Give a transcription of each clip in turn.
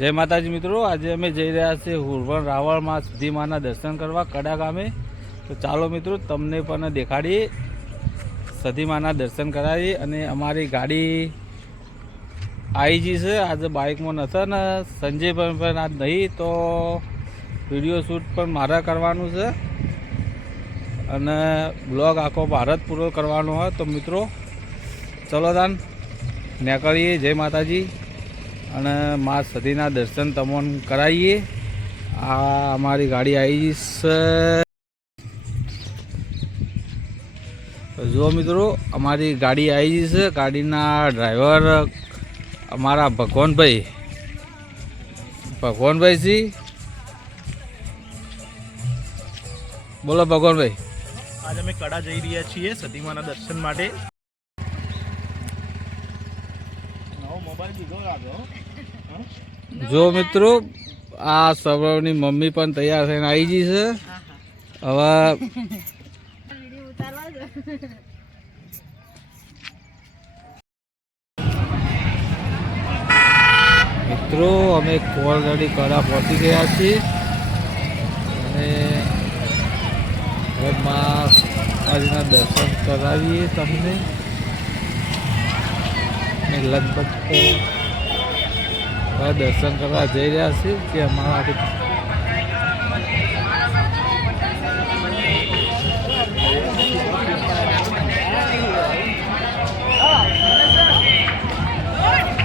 જય માતાજી મિત્રો, આજે અમે જઈ રહ્યા છીએ હુરવણ રાવળમાં સિદ્ધિ માના દર્શન કરવા કડા ગામે. તો ચાલો મિત્રો તમને પણ દેખાડીએ, સિદ્ધિ માના દર્શન કરાવીએ. અને અમારી ગાડી આવી ગઈ છે, આજે બાઇકમાં નથી ને સંજય પણ આજ નહીં, તો વિડીયો શૂટ પણ મારે કરવાનું છે અને બ્લોગ આખો ભારત પૂરો કરવાનો હોય. તો મિત્રો ચલો તાન નીકળીએ. જય માતાજી અને મા સતીના દર્શન તમને કરાવીએ. આ અમારી ગાડી આવી છે. જો મિત્રો અમારી ગાડી આવી છે. ગાડીના ડ્રાઈવર અમારા ભગવાનભાઈ જી. બોલો ભગવાનભાઈ. આજે અમે કડા જઈ રહ્યા છીએ સતી માના દર્શન માટે. જો મિત્રો આ સૌરવની મમ્મી પણ તૈયાર થઈને આવી ગઈ છે. હવે મિત્રો અમે ઓલરેડી કડા પહોંચી ગયા છીએ અને હવે માતાજીના દર્શન કરાવીએ તમને. લગભગ તો દર્શન કરવા જઈ રહ્યા છીએ કે અમારા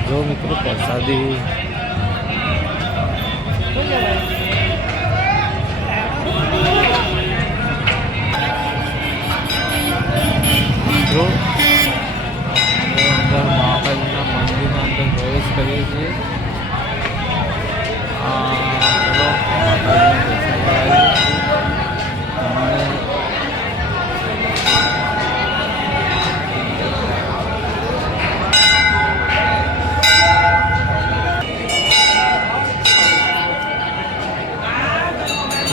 જો મિત્રો પ્રસાદી મિત્રો અંદર મહાકાળીના મંદિરના અંદર પ્રવેશ કરીએ છીએ.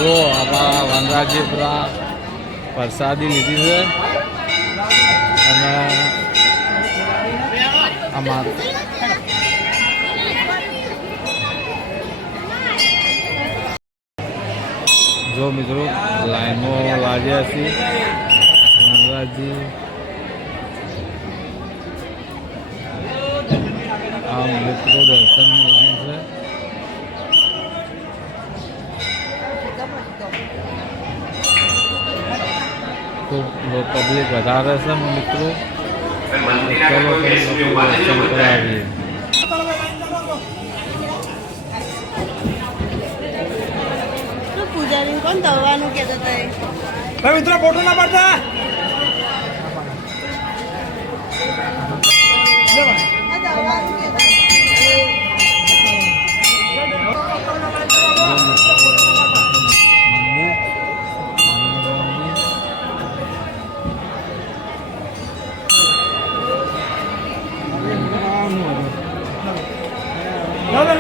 જો અમારા વનરાજી પૂરા પ્રસાદી લીધી છે અને અમારું જો મિત્રો લાઈનમાં લાગ્યા છીએ. વનરાજી આ મિત્રો દર્શનની લાઈન છે. તો પબ્લિક વધારે છે મિત્રો. ચલો દર્શન કરાવીએ. પૂજારી કોણ દવાનું કહેતો હતા? ભાઈ મિત્રો ફોટો ના પાડતા.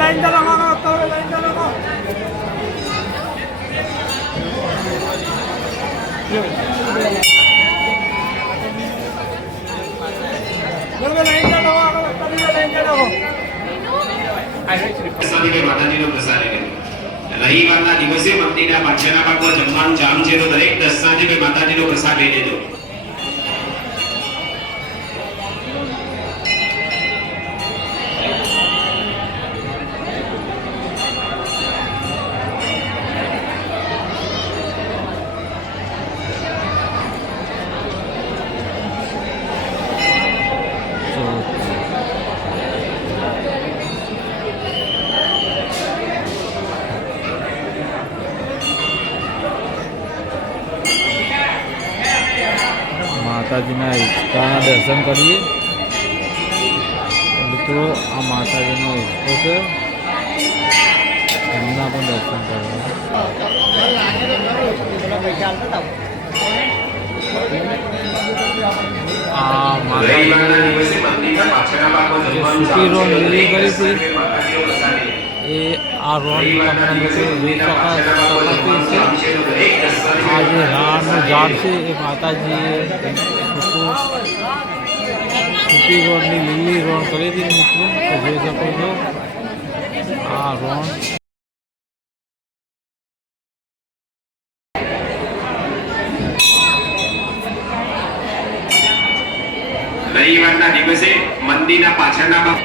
લાઈન ચાલો, લાઈન ચાલો. રવિવારના દિવસે મંદિરના પાછળના ભાગમાં જમવાનું ચાલુ છે, તો દરેક દર્શનાર્થી માતાજીનો પ્રસાદ લઈ લેજો. માતાજીના હિંચકાના દર્શન કરીએ. મિત્રો આ માતાજીનો હિંચકો છે, એમના પણ દર્શન કરવા. આ માતાજી સૂકી રોન લીલી કરી હતી એ આ રોન તમને મિત્રો જોઈ શકાતી છે. આ જે રાણનું ઝાડ છે એ માતાજીએ સૂકી રોડની લીલી રોડ કરી હતી મિત્રો, તો જોઈ શકો છો. આ રોણ રવિવારના દિવસે મંદિરના પાછળના ભાગ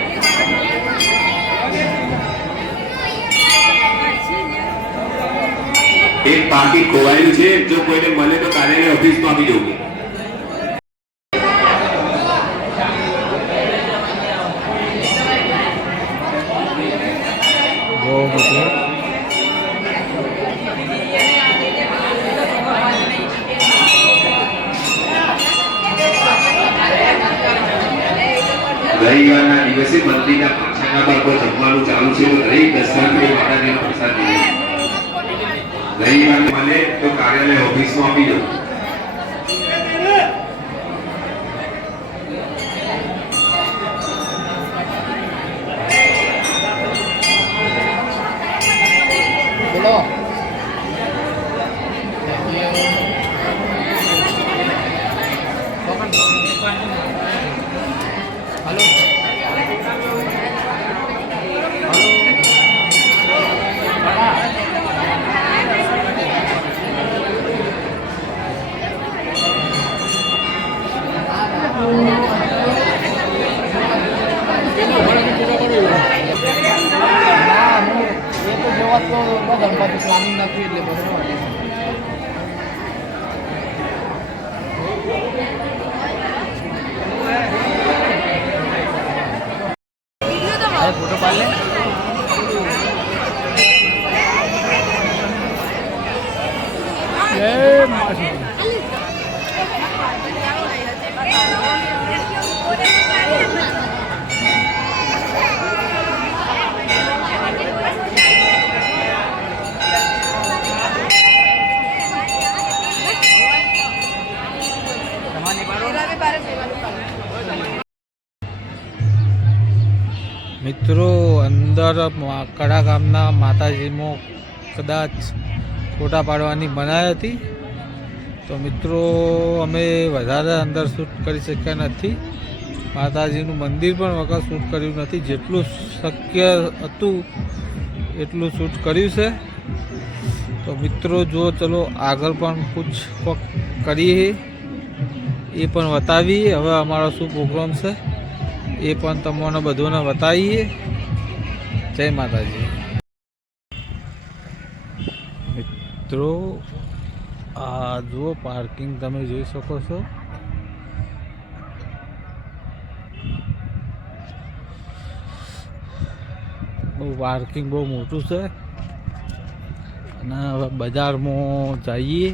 એક પાકીટ ખોવાયેલું છે. જો કોઈને મળે તો કાર્યાલય ઓફિસમાં આપી દઉં. જો મિત્રો રવિવારના દિવસે મંદિરના પાછળના ભાગ પર જમવાનું ચાલુ છે. તો દરેક દર્શનાર્થીઓ માતાજીનો પ્રસાદ લઈ રવિવારે મળે તો કાર્યાલય ઓફિસમાં આપી દઉં. ફોટો પાડ લે. જય માસી. મિત્રો અંદર કડા ગામના માતાજીમાં કદાચ ફોટા પાડવાની મનાઈ હતી, તો મિત્રો અમે વધારે અંદર શૂટ કરી શક્યા નથી. માતાજીનું મંદિર પણ વખત શૂટ કર્યું નથી. જેટલું શક્ય હતું એટલું શૂટ કર્યું છે. તો મિત્રો જો ચલો આગળ પણ કુછ કરીએ, એ પણ બતાવીએ. હવે અમારો શું પ્રોગ્રામ છે એ પણ તમને બધોને બતાવીએ. જય માતાજી. મિત્રો આ જુઓ પાર્કિંગ તમે જોઈ શકો છો. પાર્કિંગ બહુ મોટું છે. અને હવે બજારમાં જઈએ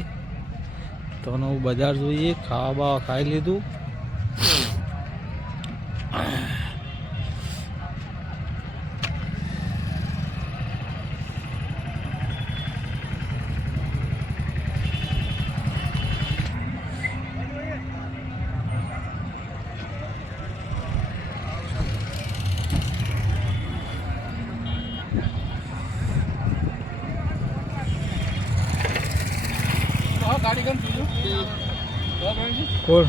તો બજાર જોઈએ. ખાવા બાવા ખાઈ લીધું. કોણ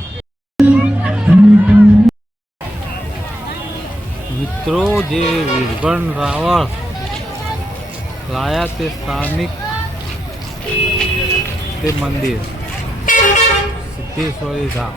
મિત્રો જે વીરભણ રાવળ લાયા તે સ્થાનિક તે મંદિર સિદ્ધેશ્વરી ધામ.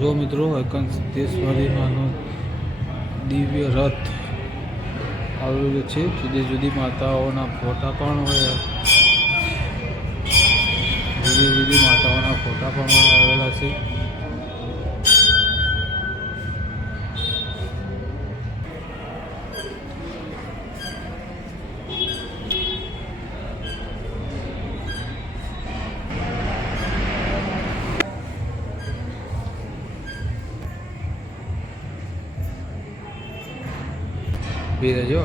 જો મિત્રો સિદ્ધેશ્વરી માનો દિવ્ય રથ આવેલું છે. જુદી જુદી માતાઓના ફોટા પણ હોય, જુદી જુદી માતાઓના ફોટા પણ આવેલા છે. પી રહેજો.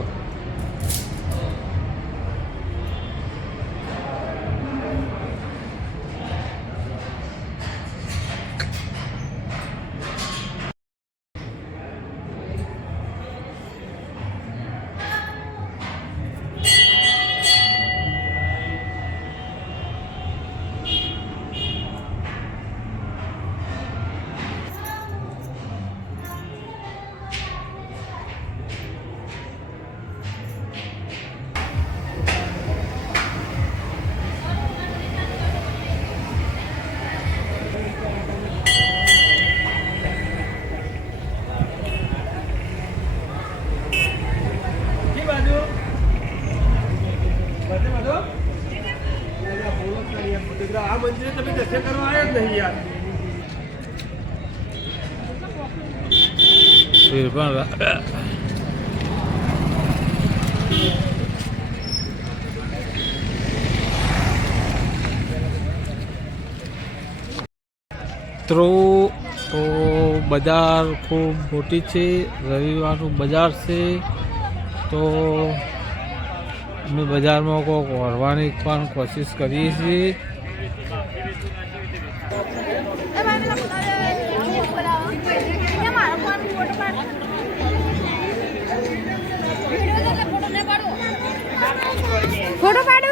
આ મંદિરે તમે દર્શન કરવા આવ્યા જ નહીં યાર. મિત્રો તો બજાર ખૂબ મોટી છે, રવિવારનું બજાર છે. તો અમે બજારમાં કોઈક વળવાની પણ કોશિશ કરીએ છીએ. ફોટો પાડો.